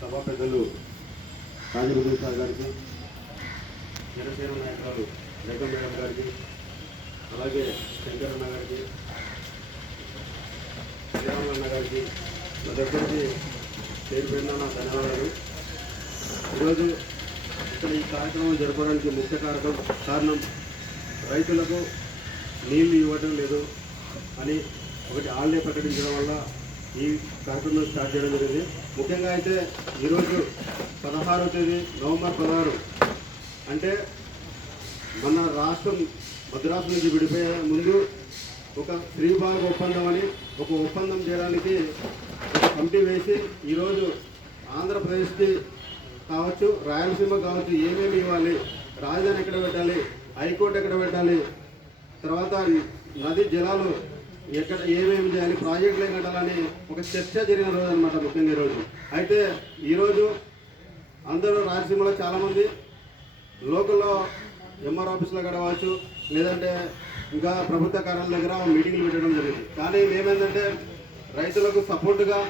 సభా పెద్దలు రాజగోపాల్ సార్ గారికి, జనసేన నాయకురాలు జగన్ మేడం గారికి, అలాగే శంకరన్న గారికి, శ్రీరామన్న గారికి, నా దగ్గరికి పేరు నా ధన్యవాదాలు. ఈరోజు ఇక్కడ ఈ కార్యక్రమం జరపడానికి ముఖ్య కారణం రైతులకు నీళ్లు ఇవ్వడం లేదు అని ఒకటి హాలిడే ప్రకటించడం వల్ల ఈ కార్యక్రమం స్టార్ట్ చేయడం జరిగింది. ముఖ్యంగా అయితే ఈరోజు 16వ తేదీ నవంబర్ 16 అంటే మన రాష్ట్రం మద్రాసు నుంచి విడిపోయే ముందు ఒక శ్రీబాగ్ ఒప్పందం అని ఒక ఒప్పందం చేయడానికి ఒక కమిటీ వేసి ఈరోజు ఆంధ్రప్రదేశ్కి కావచ్చు, రాయలసీమ కావచ్చు, ఏమేమి ఇవ్వాలి, రాజధాని ఎక్కడ పెట్టాలి, హైకోర్టు ఎక్కడ పెట్టాలి, తర్వాత నదీ జలాలు ఎక్కడ ఏమేమి చేయాలి, ప్రాజెక్టులు ఏం కట్టాలని ఒక చర్చ జరిగిన రోజు అనమాట. ముఖ్యంగా ఈరోజు అయితే ఈరోజు అందరూ రాయలసీమలో చాలామంది లోకల్లో ఎంఆర్ ఆఫీస్లో గడవచ్చు, లేదంటే ఇంకా ప్రభుత్వ కార్యాలయం దగ్గర మీటింగ్లు పెట్టడం జరిగింది. కానీ ఏమైందంటే రైతులకు సపోర్టుగా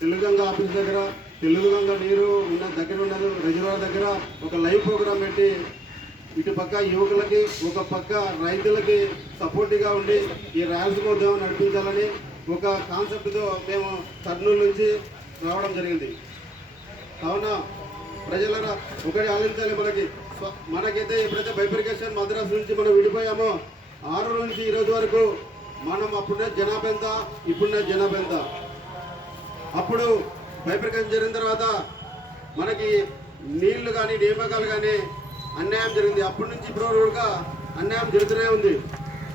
తెలుగుగంగా ఆఫీస్ దగ్గర తెలుగుగంగా నీరు ఉన్న దగ్గర ఉన్నది రిజర్వాయర్ దగ్గర ఒక లైవ్ ప్రోగ్రాం పెట్టి ఇటు పక్క యువకులకి ఒక పక్క రైతులకి సపోర్ట్గా ఉండి ఈ రాయలసీమ ఉద్యమం నడిపించాలని ఒక కాన్సెప్ట్తో మేము కర్నూలు నుంచి రావడం జరిగింది. కావున ప్రజలరా ఒకటి ఆలోచించాలి, మనకైతే ఎప్పుడైతే బైఫర్కేషన్ మద్రాసు నుంచి మనం విడిపోయామో 6 నుంచి ఈరోజు వరకు మనం అప్పుడున్న జనాభా ఎంత, ఇప్పుడున్న జనాభా ఎంత. అప్పుడు బైఫర్కేషన్ జరిగిన తర్వాత మనకి నీళ్లు కానీ నియామకాలు కానీ అన్యాయం జరిగింది. అప్పటి నుంచి ఇప్పటి వరకు అన్యాయం జరుగుతూనే ఉంది.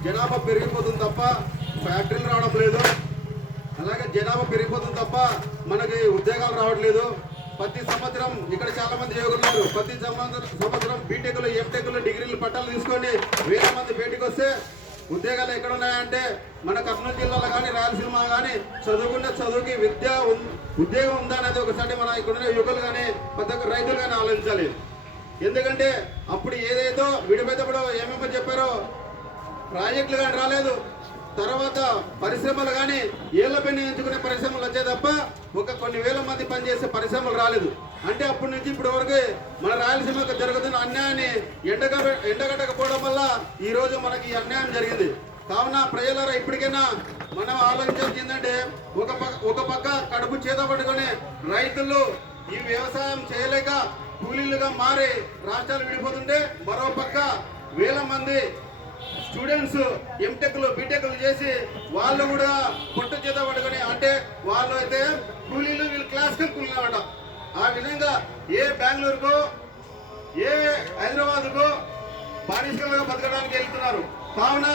జనాభా పెరిగిపోతుంది తప్ప ఫ్యాక్టరీలు రావడం లేదు. అలాగే జనాభా పెరిగిపోతుంది తప్ప మనకి ఉద్యోగాలు రావట్లేదు. ప్రతి సంవత్సరం ఇక్కడ చాలా మంది యువకులు ఉన్నారు. ప్రతి సంవత్సరం బీటెక్లు, ఎంటెక్లు, డిగ్రీలు పట్టాలు తీసుకొని 1000 మంది బయటకు వస్తే ఉద్యోగాలు ఎక్కడ ఉన్నాయంటే మన కర్నూలు జిల్లాలో కానీ రాయలసీమ కానీ చదువుకున్న చదువుకి ఉద్యోగం ఉందా అనేది ఒకసారి మన ఇక్కడ యువకులు కానీ ప్రతి ఒక్క రైతులు కానీ ఆలోచించాలి. ఎందుకంటే అప్పుడు ఏదైతే విడిపోయేటప్పుడు ఏమేమో చెప్పారో ప్రాజెక్టులు కానీ రాలేదు, తర్వాత పరిశ్రమలు కానీ ఏళ్ల పెన్ను ఎంచుకునే పరిశ్రమలు వచ్చే తప్ప ఒక కొన్ని వేల మంది పనిచేసే పరిశ్రమలు రాలేదు. అంటే అప్పటి నుంచి ఇప్పటి వరకు మన రాయలసీమకు జరుగుతున్న అన్యాయాన్ని ఎండగట్టకపోవడం వల్ల ఈరోజు మనకి అన్యాయం జరిగింది. కావున ప్రజలారా ఇప్పటికైనా మనం ఆలోచించాల్సి ఏంటంటే ఒక పక్క కడుపు చేత పట్టుకొని రైతులు ఈ వ్యవసాయం చేయలేక కూలీలుగా మారి రాష్ట్రాలు విడిపోతుంటే మరో పక్క 1000 మంది స్టూడెంట్స్ ఎంటెక్లు బీటెక్లు చేసి వాళ్ళు కూడా పొట్ట చేత పట్టుకొని, అంటే వాళ్ళు అయితే కూలీలు వీళ్ళు క్లాసికల్ కూలీలు అన్నమాట. ఆ విధంగా ఏ బెంగళూరుకో ఏ హైదరాబాద్కో బానిసలుగా బతకడానికి వెళ్తున్నారు. కావున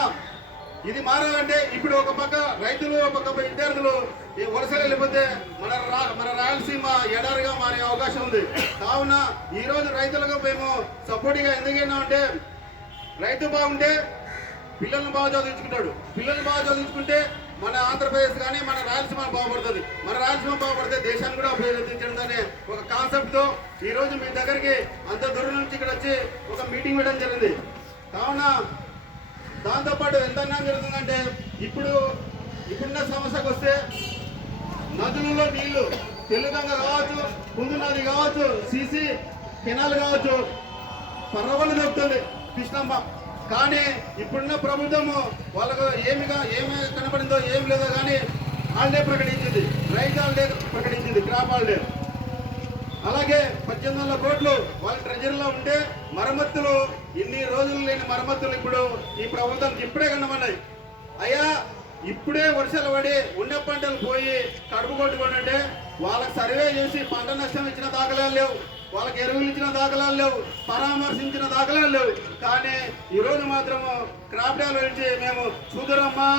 ఇది మారాలంటే ఇప్పుడు ఒక పక్క రైతులు, ఒక పక్క విద్యార్థులు ఈ వలసలు వెళ్ళిపోతే మన రాయలసీమ ఎడారిగా మారే అవకాశం ఉంది. కావున ఈరోజు రైతులకు మేము సపోర్ట్గా ఎందుకైనా అంటే రైతు బాగుంటే పిల్లల్ని బాగా చదివించుకుంటాడు, పిల్లల్ని బాగా చదివించుకుంటే మన ఆంధ్రప్రదేశ్ కానీ మన రాయలసీమ బాగుపడుతుంది, మన రాయలసీమ బాగుపడితే దేశాన్ని కూడా అభివృద్ధించడం అనే ఒక కాన్సెప్ట్తో ఈరోజు మీ దగ్గరికి అంత దూరం నుంచి ఇక్కడ వచ్చి ఒక మీటింగ్ పెట్టడం జరిగింది. కావున దాంతోపాటు ఎంత అన్యాయం జరుగుతుందంటే ఇప్పుడున్న సమస్యకు వస్తే నదులలో నీళ్లు తెలుగంగా కావచ్చు, కుందు నది కావచ్చు, సీసీ కెనాల్ కావచ్చు, పర్వలు దొరుకుతుంది కృష్ణమ్మ. కానీ ఇప్పుడున్న ప్రభుత్వము వాళ్ళకు ఏమి కనపడిందో ఏం లేదో కానీ హాలిడే ప్రకటించింది, రైతు హాలిడే ప్రకటించింది, క్రాప్ హాలిడే. అలాగే 1800 కోట్లు వాళ్ళ ట్రెజరీలో ఉంటే మరమ్మతులు ఇన్ని రోజులు లేని మరమ్మతులు ఇప్పుడు ఈ ప్రభుత్వం ఇప్పుడే కనబడ్డాయి. అయ్యా ఇప్పుడే వర్షాలు పడి ఉన్న పంటలు పోయి కడుపు కొట్టుకుంటే వాళ్ళకి సర్వే చేసి పంట నష్టం ఇచ్చిన దాఖలాలు లేవు, వాళ్ళకి ఎరువులు ఇచ్చిన దాఖలాలు లేవు, పరామర్శించిన దాఖలాలు లేవు. కానీ ఈరోజు మాత్రము క్రాప్ డాలు వచ్చి మేము చూదురమ్మా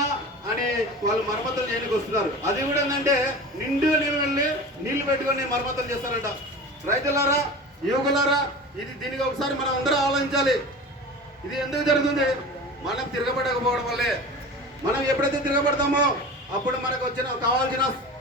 అని వాళ్ళు మరమ్మతులు చేయడానికి వస్తున్నారు. అది కూడా ఏంటంటే నిండు నీళ్లు పెట్టుకొని మరమ్మతులు చేస్తారంట. రైతులారా, యువకులారా, దీనికి ఒకసారి మనం అందరూ ఆలోచించాలి. ఇది ఎందుకు జరుగుతుంది? మనం తిరగబడకపోవడం వల్లే. మనం ఎప్పుడైతే తిరగబడతామో అప్పుడు మనకు కావాల్సిన